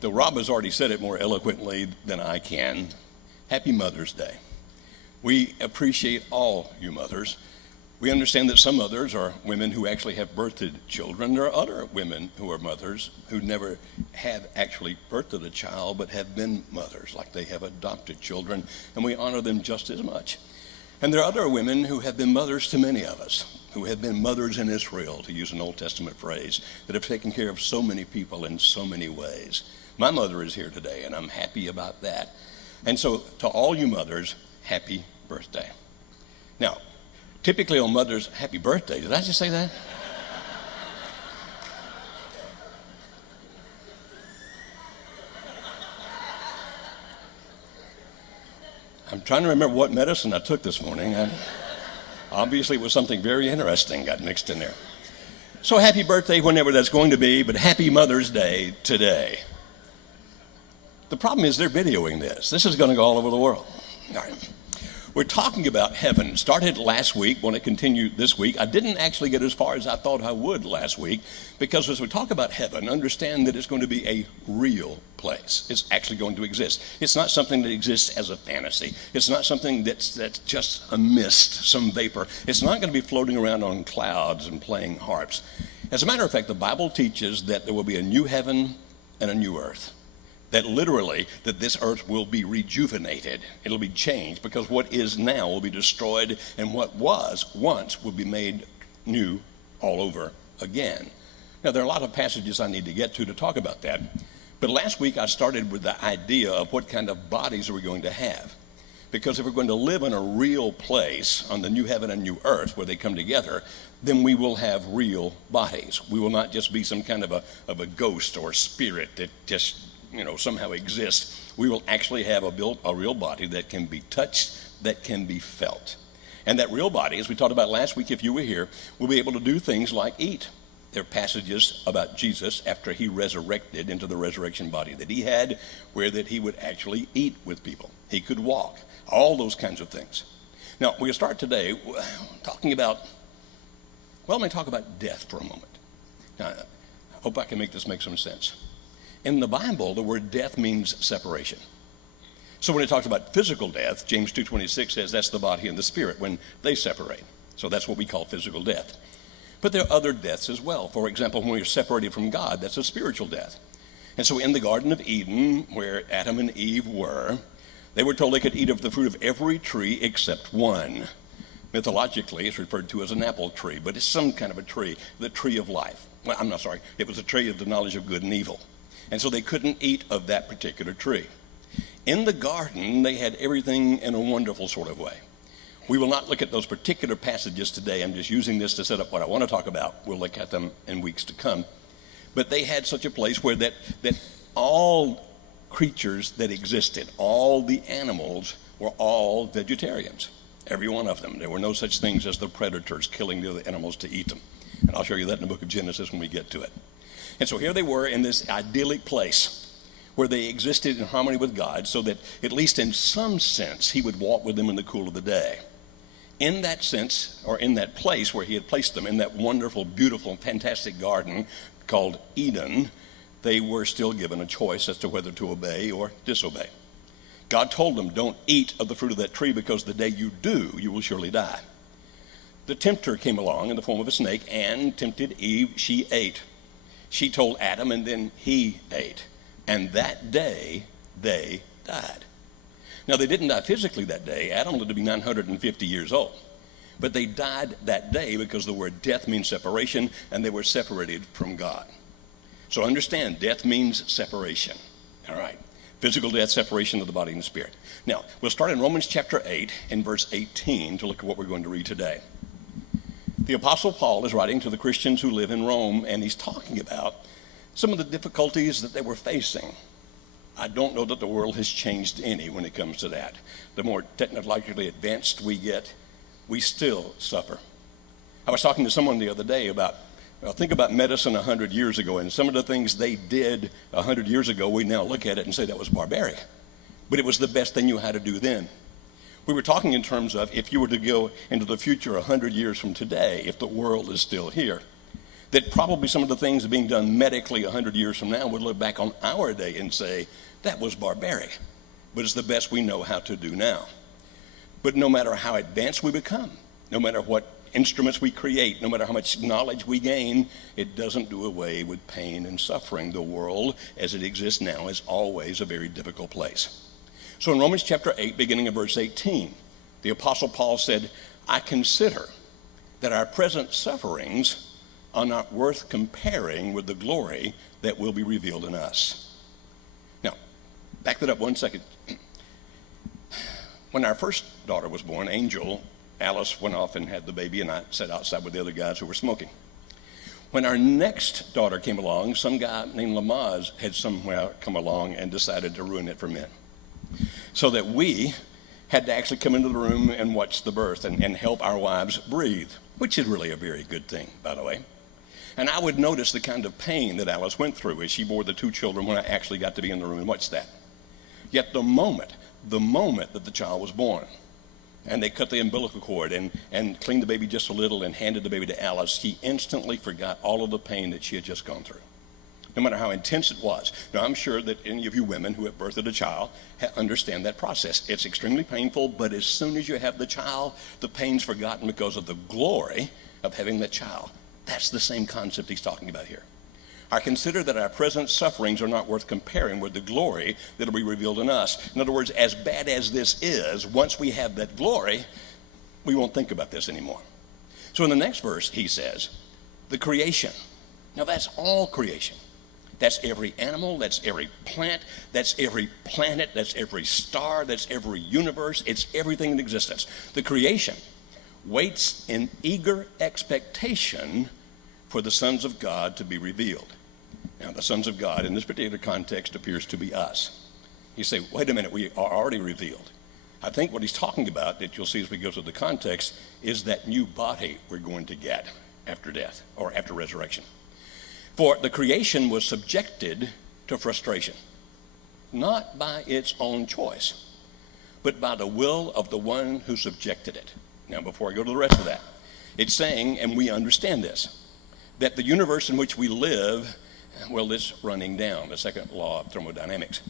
Though Rob has already said it more eloquently than I can, Happy Mother's Day. We appreciate all you mothers. We understand that some mothers are women who actually have birthed children. There are other women who are mothers who never have actually birthed a child but have been mothers, like they have adopted children, and we honor them just as much. And there are other women who have been mothers to many of us, who have been mothers in Israel, to use an Old Testament phrase, that have taken care of so many people in so many ways. My mother is here today, and I'm happy about that. And so to all you mothers, happy birthday. Now, typically on Mother's, happy birthday. Did I just say that? I'm trying to remember what medicine I took this morning. Obviously, it was something very interesting got mixed in there. So happy birthday whenever that's going to be, but happy Mother's Day today. The problem is they're videoing this. This is going to go all over the world. All right. We're talking about heaven. It started last week, want to continue this week. I didn't actually get as far as I thought I would last week, because as we talk about heaven, understand that it's going to be a real place. It's actually going to exist. It's not something that exists as a fantasy. It's not something that's just a mist, some vapor. It's not going to be floating around on clouds and playing harps. As a matter of fact, the Bible teaches that there will be a new heaven and a new earth. That literally, that this earth will be rejuvenated. It'll be changed, because what is now will be destroyed, and what was once will be made new all over again. Now, there are a lot of passages I need to get to talk about that. But last week I started with the idea of what kind of bodies are we going to have. Because if we're going to live in a real place on the new heaven and new earth where they come together, then we will have real bodies. We will not just be some kind of a ghost or spirit that just somehow exist. We will actually have a real body that can be touched, that can be felt. And that real body, as we talked about last week if you were here, will be able to do things like eat. There are passages about Jesus after he resurrected into the resurrection body that he had, where that he would actually eat with people. He could walk, all those kinds of things. Now, we're going to start today talking about, let me talk about death for a moment. Now, I hope I can make this make some sense. In the Bible, the word death means separation. So when it talks about physical death, James 2:26 says that's the body and the spirit when they separate. So that's what we call physical death. But there are other deaths as well. For example, when we're separated from God, that's a spiritual death. And so in the Garden of Eden, where Adam and Eve were, they were told they could eat of the fruit of every tree except one. Mythologically, it's referred to as an apple tree, but it's some kind of a tree, the tree of life. Well, I'm not sorry, it was a tree of the knowledge of good and evil. And so they couldn't eat of that particular tree. In the garden, they had everything in a wonderful sort of way. We will not look at those particular passages today. I'm just using this to set up what I want to talk about. We'll look at them in weeks to come. But they had such a place where that all creatures that existed, all the animals, were all vegetarians. Every one of them. There were no such things as the predators killing the other animals to eat them. And I'll show you that in the book of Genesis when we get to it. And so here they were in this idyllic place where they existed in harmony with God, so that at least in some sense he would walk with them in the cool of the day. In that sense, or in that place where he had placed them, in that wonderful, beautiful, fantastic garden called Eden, they were still given a choice as to whether to obey or disobey. God told them, don't eat of the fruit of that tree, because the day you do, you will surely die. The tempter came along in the form of a snake and tempted Eve. She ate. She told Adam, and then he ate. And that day, they died. Now, they didn't die physically that day. Adam lived to be 950 years old. But they died that day because the word death means separation, and they were separated from God. So understand, death means separation. All right. Physical death, separation of the body and the spirit. Now, we'll start in Romans chapter 8 and verse 18 to look at what we're going to read today. The Apostle Paul is writing to the Christians who live in Rome, and he's talking about some of the difficulties that they were facing. I don't know that the world has changed any when it comes to that. The more technologically advanced we get, we still suffer. I was talking to someone the other day about, think about medicine 100 years ago, and some of the things they did 100 years ago, we now look at it and say that was barbaric. But it was the best they knew how to do then. We were talking in terms of if you were to go into the future 100 years from today, if the world is still here, that probably some of the things being done medically 100 years from now would look back on our day and say, that was barbaric, but it's the best we know how to do now. But no matter how advanced we become, no matter what instruments we create, no matter how much knowledge we gain, it doesn't do away with pain and suffering. The world as it exists now is always a very difficult place. So in Romans chapter 8, beginning of verse 18, the Apostle Paul said, I consider that our present sufferings are not worth comparing with the glory that will be revealed in us. Now, back that up one second. When our first daughter was born, Angel, Alice went off and had the baby, and I sat outside with the other guys who were smoking. When our next daughter came along, some guy named Lamaze had somewhere come along and decided to ruin it for men. So that we had to actually come into the room and watch the birth and help our wives breathe, which is really a very good thing, by the way. And I would notice the kind of pain that Alice went through as she bore the two children when I actually got to be in the room and watch that. Yet the moment that the child was born, and they cut the umbilical cord and cleaned the baby just a little and handed the baby to Alice, she instantly forgot all of the pain that she had just gone through, no matter how intense it was. Now, I'm sure that any of you women who have birthed a child understand that process. It's extremely painful, but as soon as you have the child, the pain's forgotten because of the glory of having that child. That's the same concept he's talking about here. I consider that our present sufferings are not worth comparing with the glory that will be revealed in us. In other words, as bad as this is, once we have that glory, we won't think about this anymore. So in the next verse, he says, the creation. Now that's all creation. That's every animal, that's every plant, that's every planet, that's every star, that's every universe, it's everything in existence. The creation waits in eager expectation for the sons of God to be revealed. Now, the sons of God in this particular context appears to be us. You say, wait a minute, we are already revealed. I think what he's talking about, that you'll see as we go through the context, is that new body we're going to get after death or after resurrection. For the creation was subjected to frustration, not by its own choice, but by the will of the one who subjected it. Now, before I go to the rest of that, it's saying, and we understand this, that the universe in which we live, well, it's running down, the second law of thermodynamics.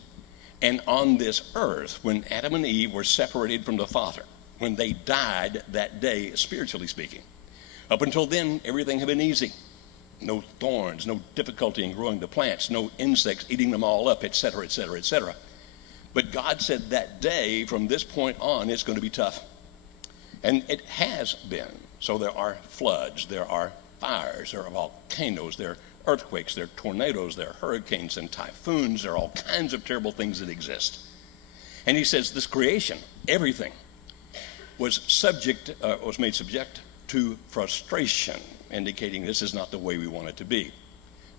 And on this earth, when Adam and Eve were separated from the Father, when they died that day, spiritually speaking, up until then, everything had been easy. No thorns, no difficulty in growing the plants, no insects eating them all up, etc., etc., etc. But God said that day, from this point on, it's going to be tough. And it has been. So there are floods, there are fires, there are volcanoes, there are earthquakes, there are tornadoes, there are hurricanes and typhoons, there are all kinds of terrible things that exist. And he says this creation, everything, was made subject to frustration, indicating this is not the way we want it to be.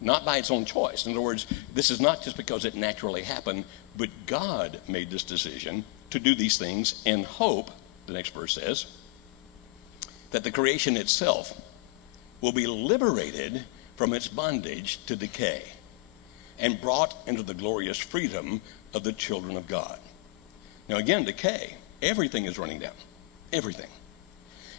Not by its own choice. In other words, this is not just because it naturally happened, but God made this decision to do these things in hope, the next verse says, that the creation itself will be liberated from its bondage to decay and brought into the glorious freedom of the children of God. Now again, decay, everything is running down, everything.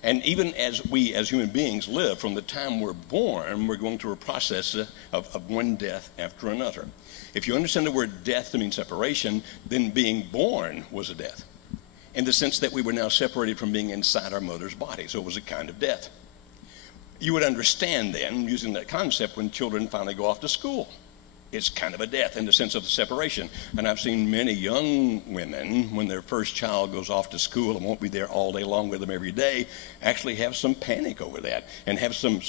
And even as we as human beings live, from the time we're born, we're going through a process of one death after another. If you understand the word death to mean separation, then being born was a death, in the sense that we were now separated from being inside our mother's body. So it was a kind of death. You would understand then, using that concept, when children finally go off to school. It's kind of a death in the sense of the separation. And I've seen many young women, when their first child goes off to school and won't be there all day long with them every day, actually have some panic over that and have some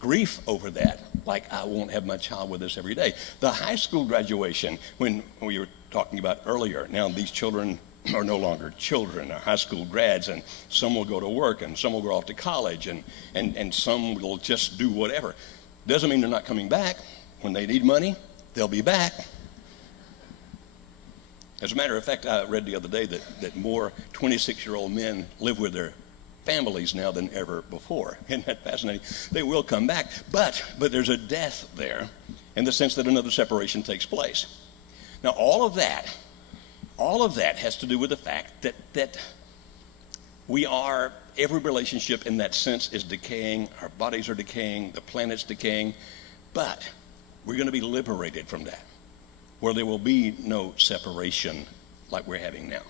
grief over that, like, I won't have my child with us every day. The high school graduation, when we were talking about earlier, now these children are no longer children, are high school grads, and some will go to work, and some will go off to college, and some will just do whatever. Doesn't mean they're not coming back. When they need money, they'll be back. As a matter of fact, I read the other day that more 26-year-old men live with their families now than ever before. Isn't that fascinating? They will come back, but there's a death there in the sense that another separation takes place. Now, all of that has to do with the fact that we are every relationship in that sense is decaying. Our bodies are decaying. The planet's decaying. But we're going to be liberated from that, where there will be no separation like we're having now,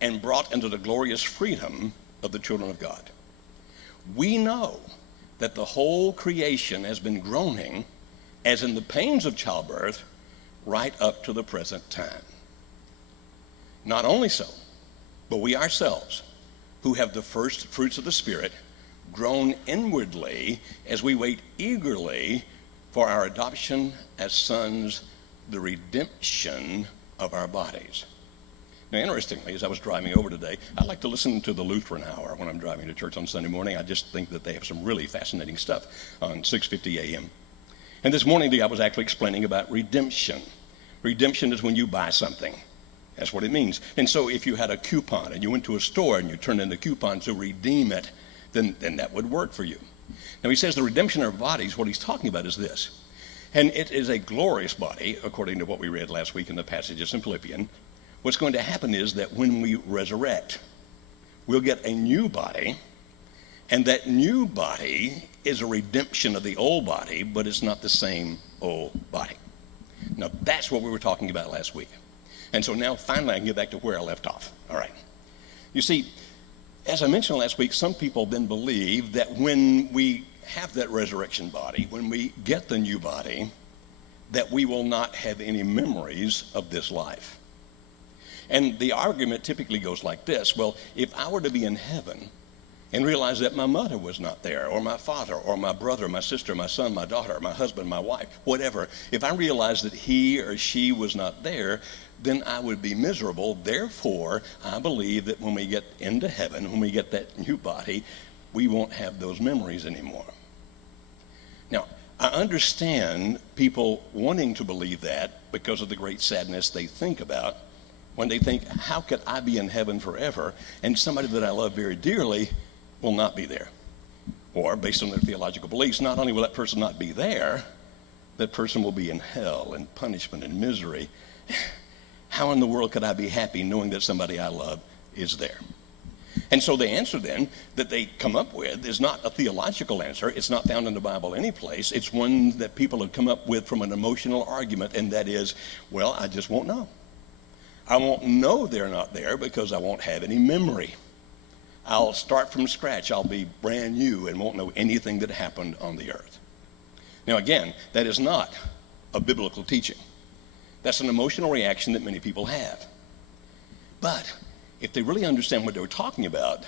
and brought into the glorious freedom of the children of God. We know that the whole creation has been groaning, as in the pains of childbirth, right up to the present time. Not only so, but we ourselves, who have the first fruits of the Spirit, groan inwardly as we wait eagerly for our adoption as sons, the redemption of our bodies. Now, interestingly, as I was driving over today, I like to listen to the Lutheran Hour when I'm driving to church on Sunday morning. I just think that they have some really fascinating stuff on 6:50 a.m. And this morning, I was actually explaining about redemption. Redemption is when you buy something. That's what it means. And so if you had a coupon and you went to a store and you turned in the coupon to redeem it, then that would work for you. Now, he says the redemption of our bodies, what he's talking about is this. And it is a glorious body, according to what we read last week in the passages in Philippians. What's going to happen is that when we resurrect, we'll get a new body, and that new body is a redemption of the old body, but it's not the same old body. Now, that's what we were talking about last week. And so now, finally, I can get back to where I left off. All right. You see, as I mentioned last week, some people then believe that when we have that resurrection body, when we get the new body, that we will not have any memories of this life. And the argument typically goes like this. Well, if I were to be in heaven and realize that my mother was not there, or my father, or my brother, my sister, my son, my daughter, my husband, my wife, whatever, if I realized that he or she was not there, then I would be miserable. Therefore, I believe that when we get into heaven, when we get that new body, we won't have those memories anymore. Now, I understand people wanting to believe that because of the great sadness they think about when they think, how could I be in heaven forever and somebody that I love very dearly will not be there? Or, based on their theological beliefs, not only will that person not be there, that person will be in hell and punishment and misery. How in the world could I be happy knowing that somebody I love is there? And so the answer then that they come up with is not a theological answer. It's not found in the Bible any place. It's one that people have come up with from an emotional argument, and that is, well, I just won't know. I won't know they're not there because I won't have any memory. I'll start from scratch. I'll be brand new and won't know anything that happened on the earth. Now, again, that is not a biblical teaching. That's an emotional reaction that many people have. But if they really understand what they were talking about,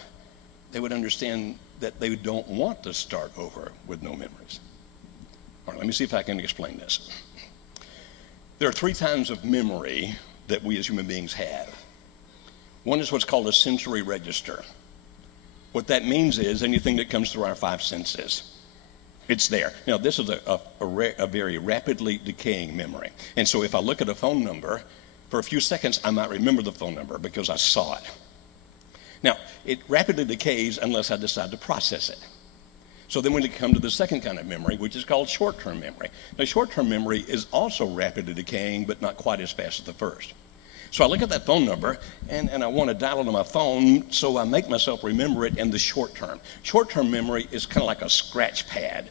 they would understand that they don't want to start over with no memories. All right, let me see if I can explain this. There are 3 kinds of memory that we as human beings have. One is what's called a sensory register. What that means is anything that comes through our 5 senses. It's there. Now, this is a very rapidly decaying memory. And so if I look at a phone number, for a few seconds, I might remember the phone number because I saw it. Now, it rapidly decays unless I decide to process it. So then we come to the second kind of memory, which is called short-term memory. Now, short-term memory is also rapidly decaying, but not quite as fast as the first. So I look at that phone number, and I want to dial it on my phone, so I make myself remember it in the short term. Short-term memory is kind of like a scratch pad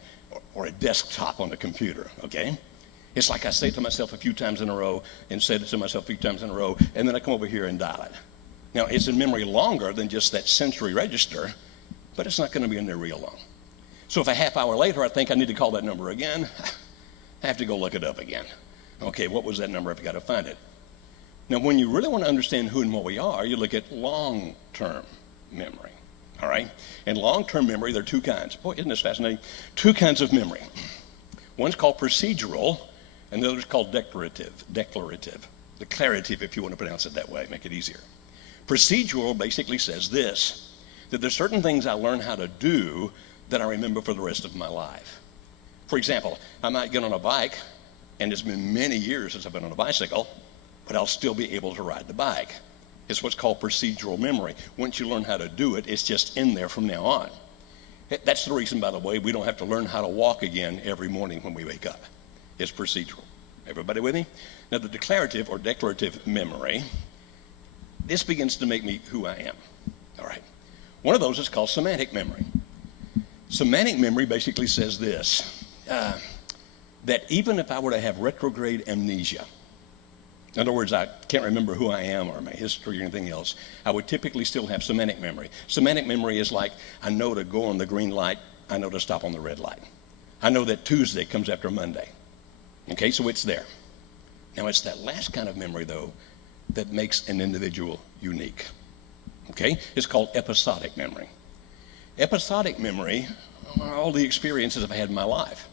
or a desktop on the computer, okay? It's like I say it to myself a few times in a row and said it to myself a few times in a row, and then I come over here and dial it. Now, it's in memory longer than just that sensory register, but it's not going to be in there real long. So if a half hour later I think I need to call that number again, I have to go look it up again. Okay, what was that number? I've got to find it. Now, when you really want to understand who and what we are, you look at long-term memory, all right? And long-term memory, there are 2 kinds. Boy, isn't this fascinating? 2 kinds of memory. One's called procedural, and the other's called declarative, declarative, if you want to pronounce it that way, make it easier. Procedural basically says this, that there's certain things I learn how to do that I remember for the rest of my life. For example, I might get on a bike, and it's been many years since I've been on a bicycle, but I'll still be able to ride the bike. It's what's called procedural memory. Once you learn how to do it, it's just in there from now on. That's the reason, by the way, we don't have to learn how to walk again every morning when we wake up. It's procedural. Everybody with me? Now, the declarative or declarative memory, this begins to make me who I am. All right. One of those is called semantic memory. Semantic memory basically says this, that even if I were to have retrograde amnesia, in other words, I can't remember who I am or my history or anything else, I would typically still have semantic memory. Semantic memory is like, I know to go on the green light, I know to stop on the red light. I know that Tuesday comes after Monday. Okay, so it's there. Now it's that last kind of memory, though, that makes an individual unique. Okay, it's called episodic memory. Episodic memory are all the experiences I've had in my life.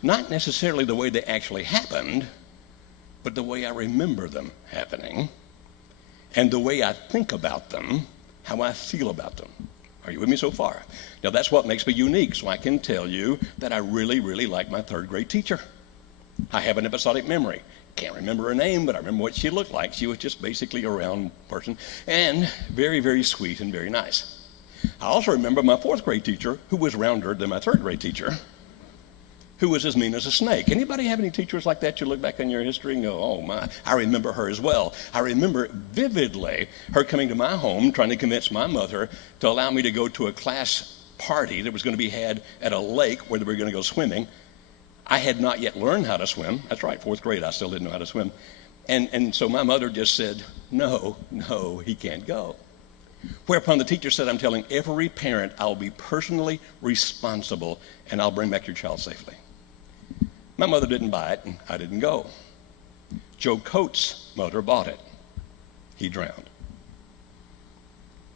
Not necessarily the way they actually happened, but the way I remember them happening, and the way I think about them, how I feel about them. Are you with me so far? Now that's what makes me unique, so I can tell you that I really, really like my third grade teacher. I have an episodic memory. Can't remember her name, but I remember what she looked like. She was just basically a round person, and very, very sweet and very nice. I also remember my fourth grade teacher, who was rounder than my third grade teacher, who was as mean as a snake. Anybody have any teachers like that? You look back on your history and go, oh my, I remember her as well. I remember vividly her coming to my home trying to convince my mother to allow me to go to a class party that was going to be had at a lake where they were going to go swimming. I had not yet learned how to swim. That's right, fourth grade, I still didn't know how to swim. And so my mother just said, no, he can't go. Whereupon the teacher said, I'm telling every parent I'll be personally responsible and I'll bring back your child safely. My mother didn't buy it and I didn't go. Joe Coates' mother bought it. He drowned.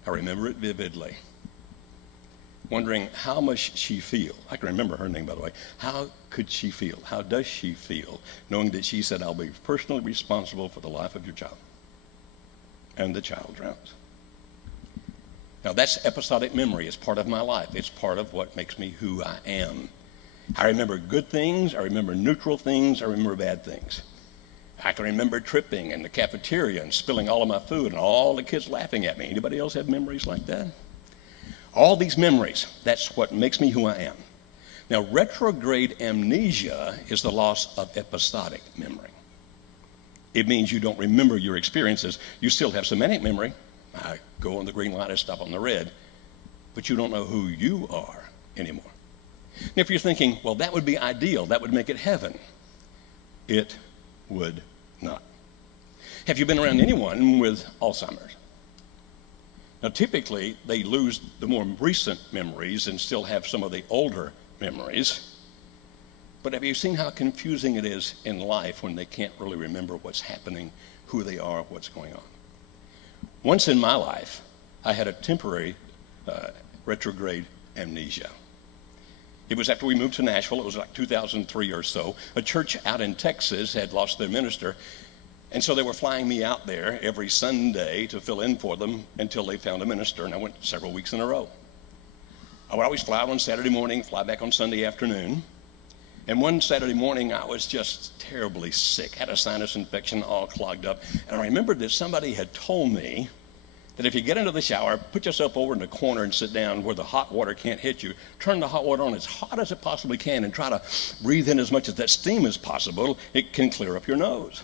I remember it vividly. Wondering how must she feel? I can remember her name, by the way. How could she feel? How does she feel knowing that she said, I'll be personally responsible for the life of your child? And the child drowns. Now that's episodic memory. It's part of my life. It's part of what makes me who I am. I remember good things. I remember neutral things. I remember bad things. I can remember tripping in the cafeteria and spilling all of my food and all the kids laughing at me. Anybody else have memories like that? All these memories, that's what makes me who I am. Now, retrograde amnesia is the loss of episodic memory. It means you don't remember your experiences. You still have semantic memory. I go on the green light, I stop on the red. But you don't know who you are anymore. Now, if you're thinking, well, that would be ideal, that would make it heaven. It would not. Have you been around anyone with Alzheimer's? Now, typically, they lose the more recent memories and still have some of the older memories. But have you seen how confusing it is in life when they can't really remember what's happening, who they are, what's going on? Once in my life, I had a temporary retrograde amnesia. It was after we moved to Nashville. It was like 2003 or so. A church out in Texas had lost their minister, and so they were flying me out there every Sunday to fill in for them until they found a minister, and I went several weeks in a row. I would always fly out on Saturday morning, fly back on Sunday afternoon. And one Saturday morning, I was just terribly sick, had a sinus infection all clogged up. And I remembered that somebody had told me that if you get into the shower, put yourself over in the corner and sit down where the hot water can't hit you. Turn the hot water on as hot as it possibly can and try to breathe in as much of that steam as possible. It can clear up your nose.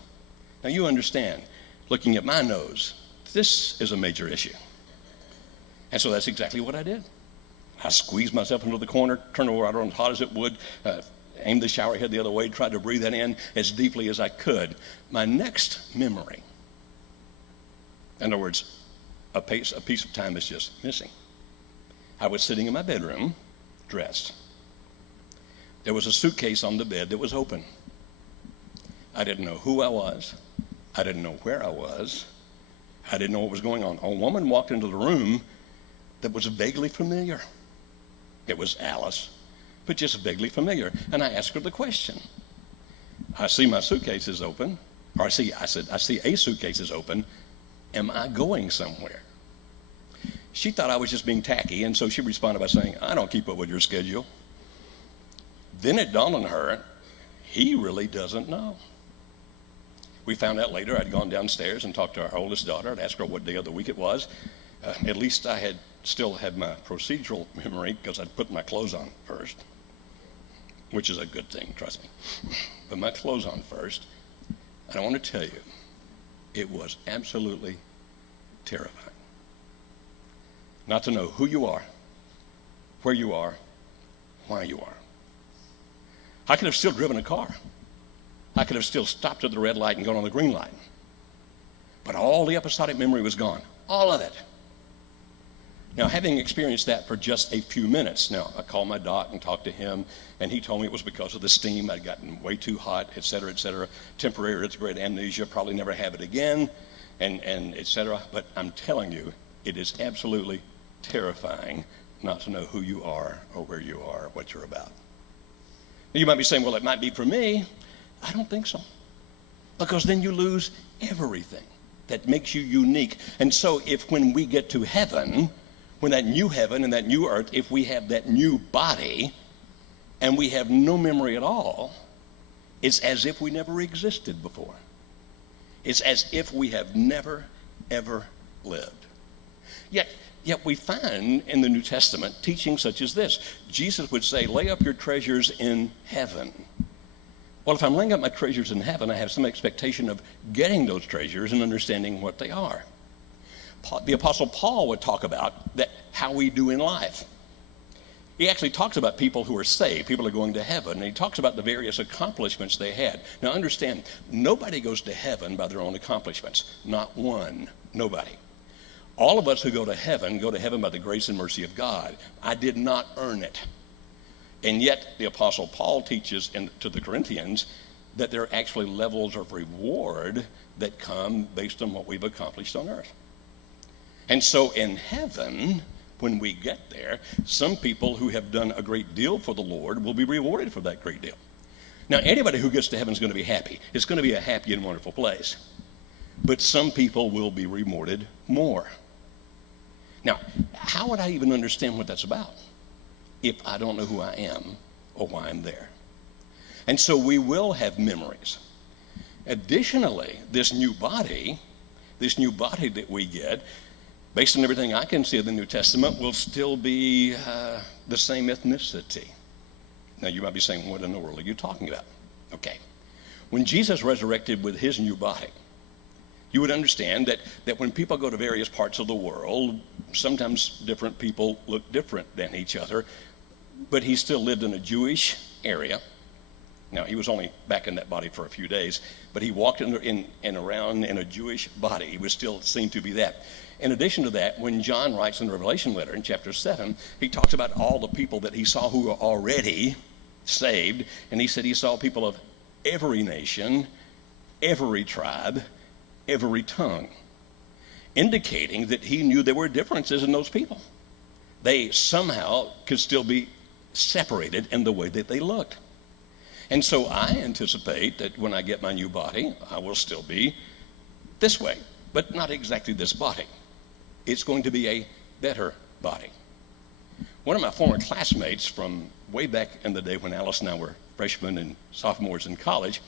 Now you understand, looking at my nose, this is a major issue. And so that's exactly what I did. I squeezed myself into the corner, turned the water on as hot as it would, aimed the shower head the other way, tried to breathe that in as deeply as I could. My next memory, in other words, a piece of time is just missing. I was sitting in my bedroom, dressed. There was a suitcase on the bed that was open. I didn't know who I was. I didn't know where I was. I didn't know what was going on. A woman walked into the room that was vaguely familiar. It was Alice, but just vaguely familiar. And I asked her the question. I see my suitcase is open, or I see a suitcase is open. Am I going somewhere? She thought I was just being tacky, and so she responded by saying, I don't keep up with your schedule. Then it dawned on her, he really doesn't know. We found out later I'd gone downstairs and talked to our oldest daughter. I'd asked her what day of the week it was. At least I had still had my procedural memory because I'd put my clothes on first, which is a good thing, trust me. But my clothes on first, and I want to tell you, it was absolutely terrifying. not to know who you are, where you are, why you are. I could have still driven a car. I could have still stopped at the red light and gone on the green light. But all the episodic memory was gone. All of it. Now, having experienced that for just a few minutes, now, I called my doc and talked to him, and he told me it was because of the steam. I'd gotten way too hot, et cetera, temporary retrograde amnesia, probably never have it again, and et cetera. But I'm telling you, it is absolutely terrifying not to know who you are or where you are, what you're about. You might be saying, well, it might be for me. I don't think so. Because then you lose everything that makes you unique. And so if when we get to heaven, when that new heaven and that new earth, if we have that new body and we have no memory at all, it's as if we never existed before. It's as if we have never, ever lived. Yet we find in the New Testament teaching such as this. Jesus would say, lay up your treasures in heaven. Well, if I'm laying up my treasures in heaven, I have some expectation of getting those treasures and understanding what they are. The Apostle Paul would talk about that how we do in life. He actually talks about people who are saved, people who are going to heaven, and he talks about the various accomplishments they had. Now understand, nobody goes to heaven by their own accomplishments. Not one. Nobody. All of us who go to heaven by the grace and mercy of God. I did not earn it. And yet the Apostle Paul teaches to the Corinthians that there are actually levels of reward that come based on what we've accomplished on earth. And so in heaven, when we get there, some people who have done a great deal for the Lord will be rewarded for that great deal. Now, anybody who gets to heaven is going to be happy. It's going to be a happy and wonderful place. But some people will be rewarded more. Now, how would I even understand what that's about if I don't know who I am or why I'm there? And so we will have memories. Additionally, this new body that we get, based on everything I can see of the New Testament, will still be the same ethnicity. Now, you might be saying, what in the world are you talking about? Okay. When Jesus resurrected with his new body, you would understand that when people go to various parts of the world, sometimes different people look different than each other, but he still lived in a Jewish area. Now, he was only back in that body for a few days, but he walked in and around in a Jewish body. He was still seen to be that. In addition to that, when John writes in the Revelation letter in chapter 7, he talks about all the people that he saw who were already saved, and he said he saw people of every nation, every tribe, every tongue, indicating that he knew there were differences in those people. They somehow could still be separated in the way that they looked. And so I anticipate that when I get my new body, I will still be this way, but not exactly this body. It's going to be a better body. One of my former classmates from way back in the day when Alice and I were freshmen and sophomores in college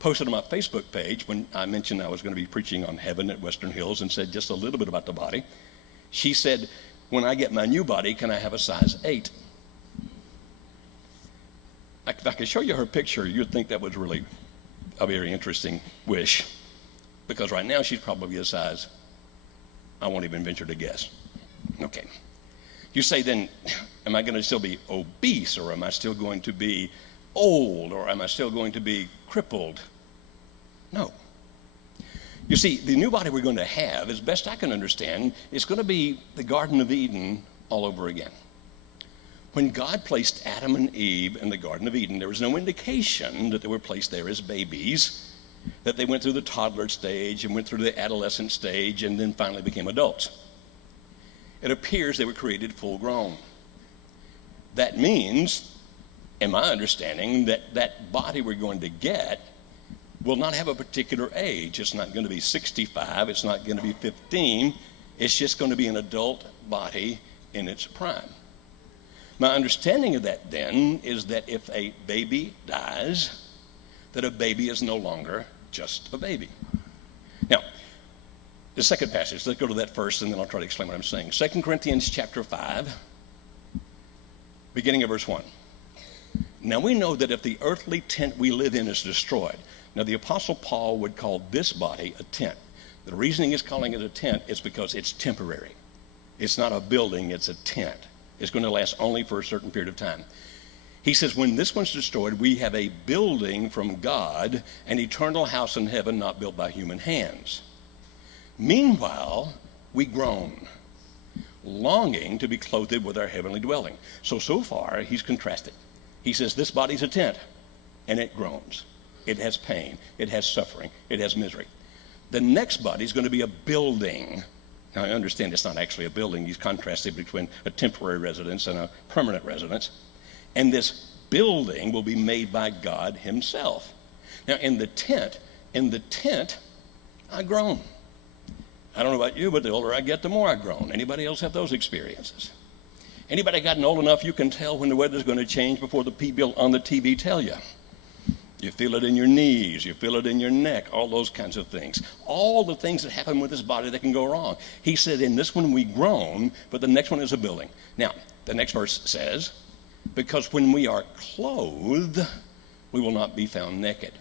posted on my Facebook page when I mentioned I was going to be preaching on heaven at Western Hills and said just a little bit about the body. She said, when I get my new body, can I have a size 8? If I could show you her picture, you'd think that was really a very interesting wish, because right now she's probably a size, I won't even venture to guess. Okay. You say then, am I going to still be obese, or am I still going to be old, or am I still going to be crippled? No. You see, the new body we're going to have, as best I can understand, is going to be the Garden of Eden all over again. When God placed Adam and Eve in the Garden of Eden, there was no indication that they were placed there as babies, that they went through the toddler stage and went through the adolescent stage and then finally became adults. It appears they were created full grown. That means, in my understanding, that body we're going to get will not have a particular age. It's not going to be 65. It's not going to be 15. It's just going to be an adult body in its prime. My understanding of that then is that if a baby dies, that a baby is no longer just a baby. Now, the second passage, let's go to that first and then I'll try to explain what I'm saying. 2 Corinthians chapter 5, beginning of verse 1. Now we know that if the earthly tent we live in is destroyed, now the Apostle Paul would call this body a tent. The reason he's calling it a tent is because it's temporary. It's not a building, it's a tent. It's going to last only for a certain period of time. He says, when this one's destroyed, we have a building from God, an eternal house in heaven not built by human hands. Meanwhile, we groan, longing to be clothed with our heavenly dwelling. So far, he's contrasted. He says, this body's a tent, and it groans. It has pain. It has suffering. It has misery. The next body is going to be a building. Now, I understand it's not actually a building. He's contrasted between a temporary residence and a permanent residence. And this building will be made by God himself. Now, in the tent, I groan. I don't know about you, but the older I get, the more I groan. Anybody else have those experiences? Anybody gotten old enough you can tell when the weather's going to change before the people on the TV tell you? You feel it in your knees, you feel it in your neck, all those kinds of things. All the things that happen with this body that can go wrong. He said, in this one we groan, but the next one is a building. Now, the next verse says, because when we are clothed, we will not be found naked.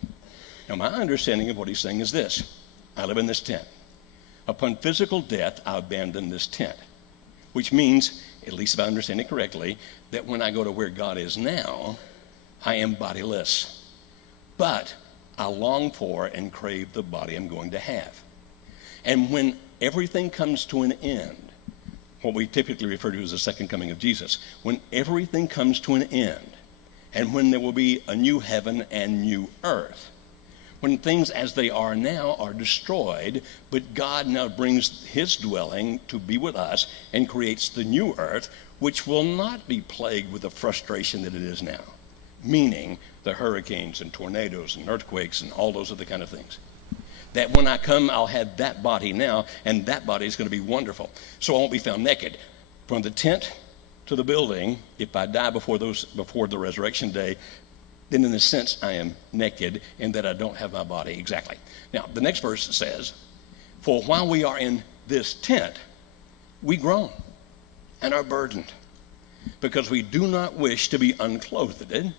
Now, my understanding of what he's saying is this. I live in this tent. Upon physical death, I abandon this tent, which means, at least if I understand it correctly, that when I go to where God is now, I am bodiless. But I long for and crave the body I'm going to have. And when everything comes to an end, what we typically refer to as the second coming of Jesus, when everything comes to an end, and when there will be a new heaven and new earth, when things as they are now are destroyed, but God now brings his dwelling to be with us and creates the new earth, which will not be plagued with the frustration that it is now, meaning the hurricanes and tornadoes and earthquakes and all those other kind of things. That when I come, I'll have that body now, and that body is going to be wonderful. So I won't be found naked. From the tent to the building, if I die before the resurrection day, then in a sense I am naked in that I don't have my body exactly. Now, the next verse says, for while we are in this tent, we groan and are burdened, because we do not wish to be unclothed,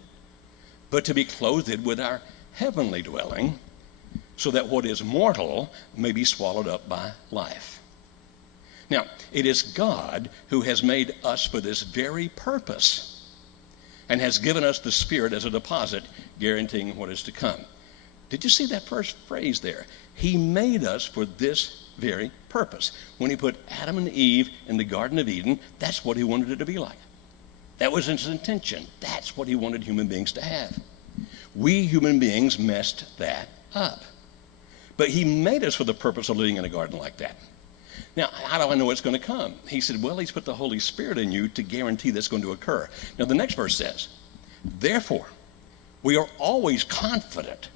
but to be clothed with our heavenly dwelling, so that what is mortal may be swallowed up by life. Now, it is God who has made us for this very purpose and has given us the Spirit as a deposit, guaranteeing what is to come. Did you see that first phrase there? He made us for this very purpose. When he put Adam and Eve in the Garden of Eden, that's what he wanted it to be like. That was his intention. That's what he wanted human beings to have. We human beings messed that up. But he made us for the purpose of living in a garden like that. Now, how do I know what's going to come? He said, well, he's put the Holy Spirit in you to guarantee that's going to occur. Now, the next verse says, therefore, we are always confident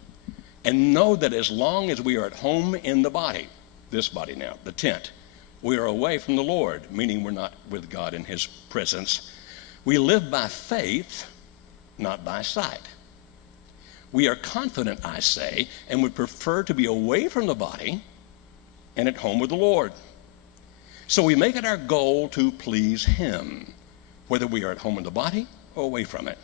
and know that as long as we are at home in the body, this body now, the tent, we are away from the Lord, meaning we're not with God in his presence. We live by faith, not by sight. We are confident, I say, and would prefer to be away from the body and at home with the Lord. So we make it our goal to please him, whether we are at home in the body or away from it.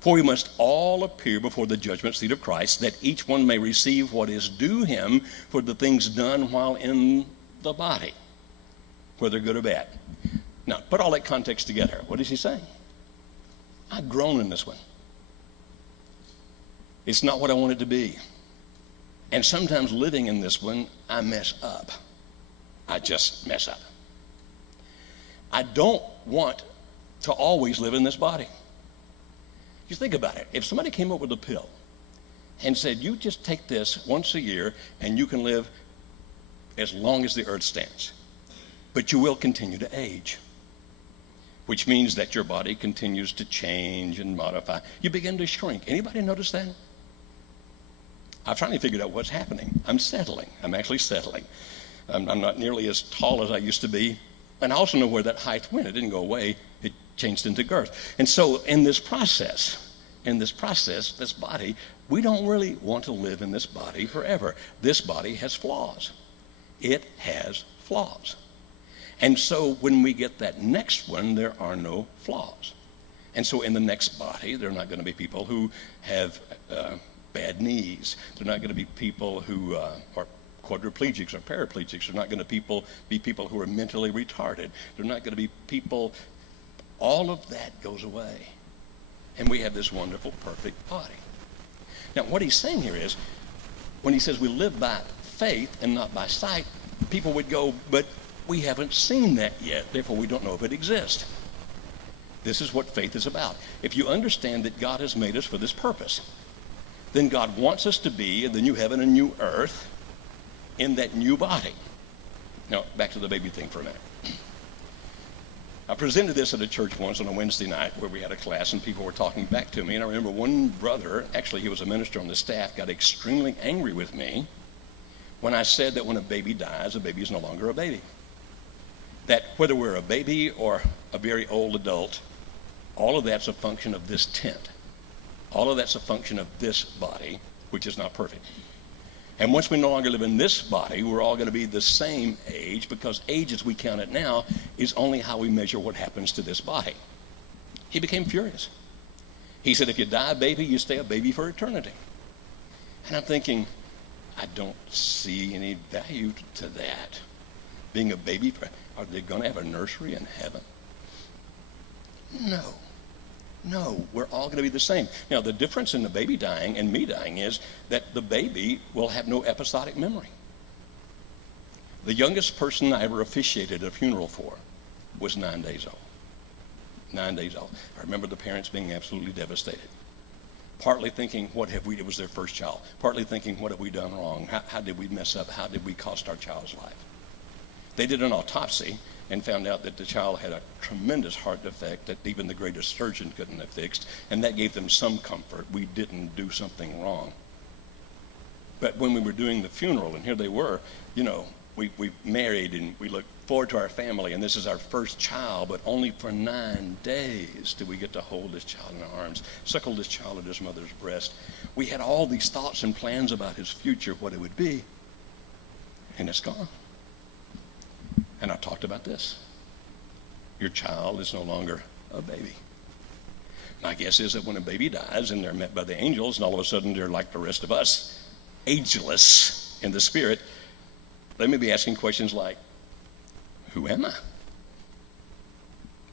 For we must all appear before the judgment seat of Christ, that each one may receive what is due him for the things done while in the body, whether good or bad. Now, put all that context together. What is he saying? I groan in this one. It's not what I want it to be. And sometimes living in this one, I mess up. I just mess up. I don't want to always live in this body. You think about it. If somebody came up with a pill and said, you just take this once a year and you can live as long as the earth stands, but you will continue to age, which means that your body continues to change and modify. You begin to shrink. Anybody notice that? I've finally figured out what's happening. I'm settling. I'm actually settling. I'm not nearly as tall as I used to be. And I also know where that height went. It didn't go away. It changed into girth. And so in this process, this body, we don't really want to live in this body forever. This body has flaws. It has flaws. And so when we get that next one, there are no flaws. And so in the next body, there are not going to be people who have bad knees. They're not going to be people who are quadriplegics or paraplegics. They're not going to be people who are mentally retarded. They're not going to be people. All of that goes away. And we have this wonderful, perfect body. Now, what he's saying here is, when he says we live by faith and not by sight, people would go, but we haven't seen that yet, therefore we don't know if it exists. This is what faith is about. If you understand that God has made us for this purpose, then God wants us to be in the new heaven and new earth in that new body. Now, back to the baby thing for a minute. I presented this at a church once on a Wednesday night where we had a class and people were talking back to me. And I remember one brother, actually he was a minister on the staff, got extremely angry with me when I said that when a baby dies, a baby is no longer a baby. That whether we're a baby or a very old adult, all of that's a function of this tent. All of that's a function of this body, which is not perfect. And once we no longer live in this body, we're all going to be the same age, because age as we count it now is only how we measure what happens to this body. He became furious. He said, if you die a baby, you stay a baby for eternity. And I'm thinking, I don't see any value to that. Being a baby, are they going to have a nursery in heaven? No, we're all going to be the same. Now, the difference in the baby dying and me dying is that the baby will have no episodic memory. The youngest person I ever officiated a funeral for was 9 days old. 9 days old. I remember the parents being absolutely devastated. Partly thinking, it was their first child. Partly thinking, what have we done wrong? How did we mess up? How did we cost our child's life? They did an autopsy and found out that the child had a tremendous heart defect that even the greatest surgeon couldn't have fixed, and that gave them some comfort. We didn't do something wrong. But when we were doing the funeral, and here they were, we married and we looked forward to our family, and this is our first child, but only for 9 days did we get to hold this child in our arms, suckle this child at his mother's breast. We had all these thoughts and plans about his future, what it would be, and it's gone. And I talked about this. Your child is no longer a baby. My guess is that when a baby dies and they're met by the angels, and all of a sudden they're like the rest of us, ageless in the spirit, they may be asking questions like, who am I?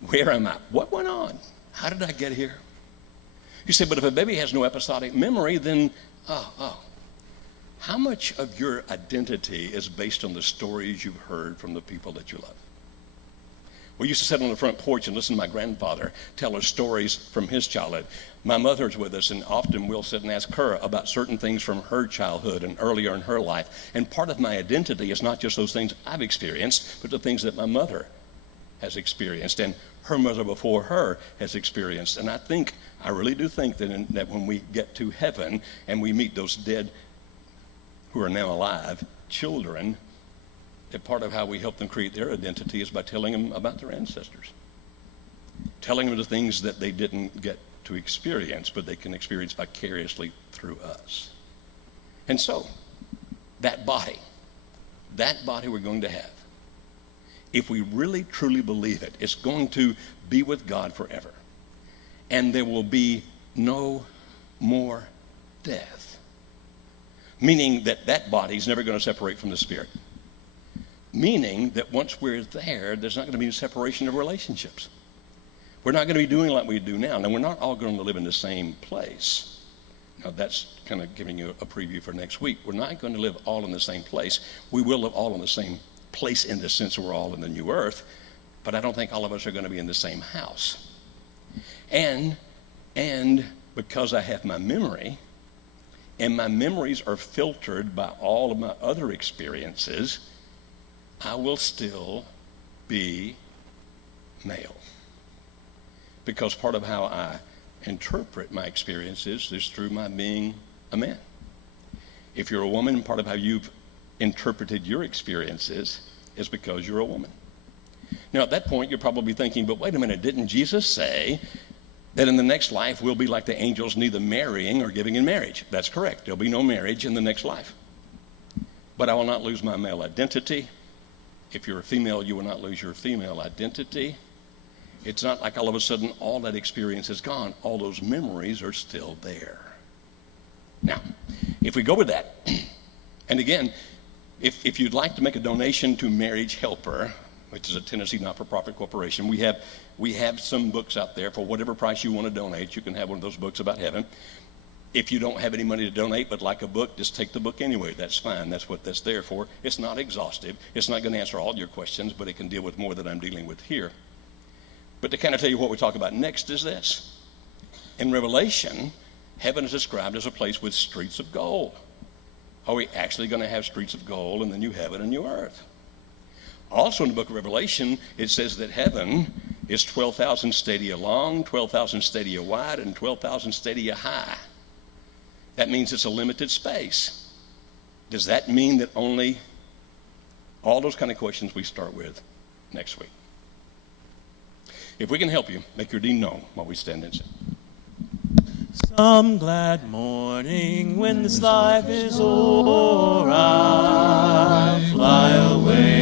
Where am I? What went on? How did I get here? You say, but if a baby has no episodic memory, then, how much of your identity is based on the stories you've heard from the people that you love? We used to sit on the front porch and listen to my grandfather tell us stories from his childhood. My mother's with us, and often we'll sit and ask her about certain things from her childhood and earlier in her life. And part of my identity is not just those things I've experienced, but the things that my mother has experienced and her mother before her has experienced. And I really do think that when we get to heaven and we meet those dead who are now alive, children, that part of how we help them create their identity is by telling them about their ancestors. Telling them the things that they didn't get to experience, but they can experience vicariously through us. And so, that body we're going to have, if we really truly believe it, it's going to be with God forever. And there will be no more death. Meaning that body is never going to separate from the spirit. Meaning that once we're there, there's not going to be a separation of relationships. We're not going to be doing like we do now. Now, we're not all going to live in the same place. Now, that's kind of giving you a preview for next week. We're not going to live all in the same place. We will live all in the same place in the sense that we're all in the new earth, but I don't think all of us are going to be in the same house. And because I have my memory, and my memories are filtered by all of my other experiences, I will still be male. Because part of how I interpret my experiences is through my being a man. If you're a woman, part of how you've interpreted your experiences is because you're a woman. Now, at that point, you're probably thinking, but wait a minute, didn't Jesus say that in the next life we'll be like the angels, neither marrying or giving in marriage? That's correct. There'll be no marriage in the next life. But I will not lose my male identity. If you're a female, you will not lose your female identity. It's not like all of a sudden all that experience is gone. All those memories are still there. Now, if we go with that, and again, If you'd like to make a donation to Marriage Helper, which is a Tennessee not-for-profit corporation, we have some books out there for whatever price you want to donate. You can have one of those books about heaven. If you don't have any money to donate but like a book, just take the book anyway. That's fine. That's what that's there for. It's not exhaustive. It's not going to answer all your questions, but it can deal with more than I'm dealing with here. But to kind of tell you what we talk about next is this. In Revelation, heaven is described as a place with streets of gold. Are we actually going to have streets of gold in the new heaven and new earth? Also in the book of Revelation, it says that heaven is 12,000 stadia long, 12,000 stadia wide, and 12,000 stadia high. That means it's a limited space. Does that mean that only all those kind of questions we start with next week? If we can help you, make your deed known while we stand and sing. Some glad morning when this life is o'er, I'll fly away